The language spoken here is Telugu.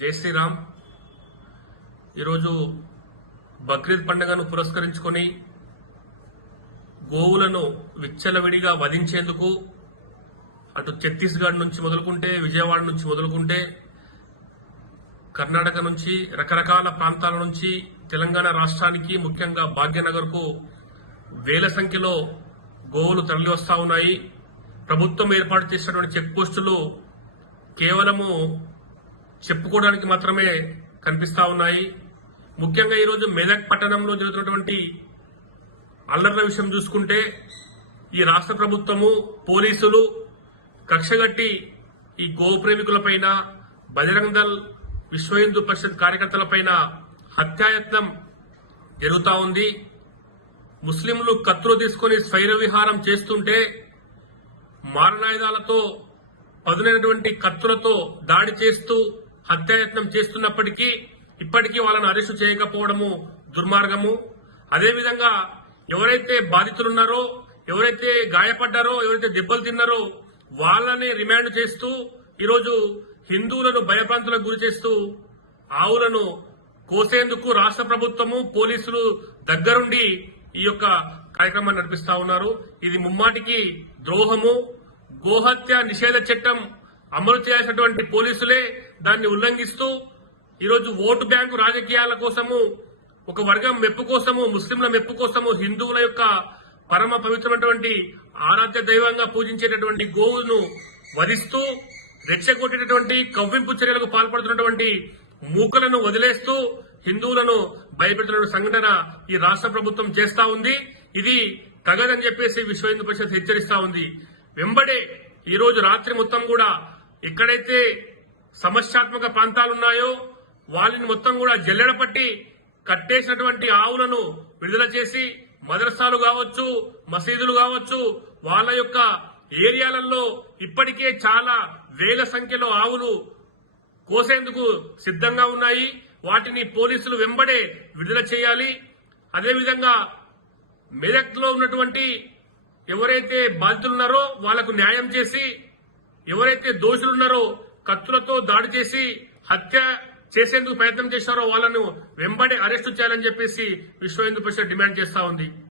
జై శ్రీరామ్. ఈరోజు బక్రీద్ పండుగను పురస్కరించుకొని గోవులను విచ్చలవిడిగా వధించేందుకు అటు ఛత్తీస్గఢ్ నుంచి మొదలుకుంటే విజయవాడ నుంచి మొదలుకుంటే కర్ణాటక నుంచి రకరకాల ప్రాంతాల నుంచి తెలంగాణ రాష్ట్రానికి ముఖ్యంగా భాగ్యనగర్కు వేల సంఖ్యలో గోవులు తరలి వస్తా ఉన్నాయి. ప్రభుత్వం ఏర్పాటు చేసినటువంటి చెక్ పోస్టులు కేవలము చెప్పుకోవడానికి మాత్రమే కనిపిస్తా ఉన్నాయి. ముఖ్యంగా ఈరోజు మెదక్ పట్టణంలో జరుగుతున్నటువంటి అల్లర్ల విషయం చూసుకుంటే ఈ రాష్ట్ర ప్రభుత్వము పోలీసులు కక్షగట్టి ఈ గోప్రేమికులపైన బజరంగ బజరంగ్ దల్ విశ్వ హిందూ పరిషత్ కార్యకర్తలపైన హత్యాయత్నం జరుగుతూ ఉంది. ముస్లింలు కత్తులు తీసుకొని స్వైర విహారం చేస్తుంటే మారణాయుధాలతో పదునైనటువంటి కత్తులతో దాడి చేస్తూ హత్యాయత్నం చేస్తున్నప్పటికీ ఇప్పటికీ వాళ్ళని అరెస్టు చేయకపోవడము దుర్మార్గము. అదేవిధంగా ఎవరైతే బాధితులున్నారో ఎవరైతే గాయపడ్డారో ఎవరైతే దెబ్బలు తిన్నారో వాళ్ళని రిమాండ్ చేస్తూ ఈరోజు హిందువులను భయప్రాంతులకు గురి చేస్తూ ఆవులను కోసేందుకు రాష్ట్ర ప్రభుత్వము పోలీసులు దగ్గరుండి ఈ యొక్క కార్యక్రమాన్ని నడిపిస్తా ఉన్నారు. ఇది ముమ్మాటికి ద్రోహము. గోహత్య నిషేధ చట్టం అమలు చేయాల్సినటువంటి పోలీసులే దాన్ని ఉల్లంఘిస్తూ ఈరోజు ఓటు బ్యాంకు రాజకీయాల కోసము ఒక వర్గం మెప్పు కోసము ముస్లింల మెప్పు కోసము హిందువుల యొక్క పరమ పవిత్రమైనటువంటి ఆరాధ్య దైవంగా పూజించేటటువంటి గోవును వధిస్తూ రెచ్చగొట్టేటటువంటి కవ్వింపు చర్యలకు పాల్పడుతున్నటువంటి మూకలను వదిలేస్తూ హిందువులను భయపెడుతున్న సంఘటన ఈ రాష్ట్ర ప్రభుత్వం చేస్తా ఉంది. ఇది తగదని చెప్పేసి విశ్వ హిందూ పరిషత్ హెచ్చరిస్తా ఉంది. వెంబడే ఈ రోజు రాత్రి మొత్తం కూడా ఎక్కడైతే సమస్యాత్మక ప్రాంతాలున్నాయో వాళ్ళని మొత్తం కూడా జల్లెడ పట్టి కట్టేసినటువంటి ఆవులను విడుదల చేసి మదరసాలు కావచ్చు మసీదులు కావచ్చు వాళ్ళ యొక్క ఏరియాలలో ఇప్పటికే చాలా వేల సంఖ్యలో ఆవులు కోసేందుకు సిద్ధంగా ఉన్నాయి. వాటిని పోలీసులు వెంబడే విడుదల చేయాలి. అదేవిధంగా మెదక్లో ఉన్నటువంటి ఎవరైతే బాధితులున్నారో వాళ్ళకు న్యాయం చేసి ఎవరైతే దోషులున్నారో కత్తులతో దాడి చేసి హత్య చేసేందుకు ప్రయత్నం చేశారో వాళ్ళను వెంబడి అరెస్టు చేయాలని చెప్పేసి విశ్వ హిందూ పరిషత్ డిమాండ్ చేస్తా ఉంది.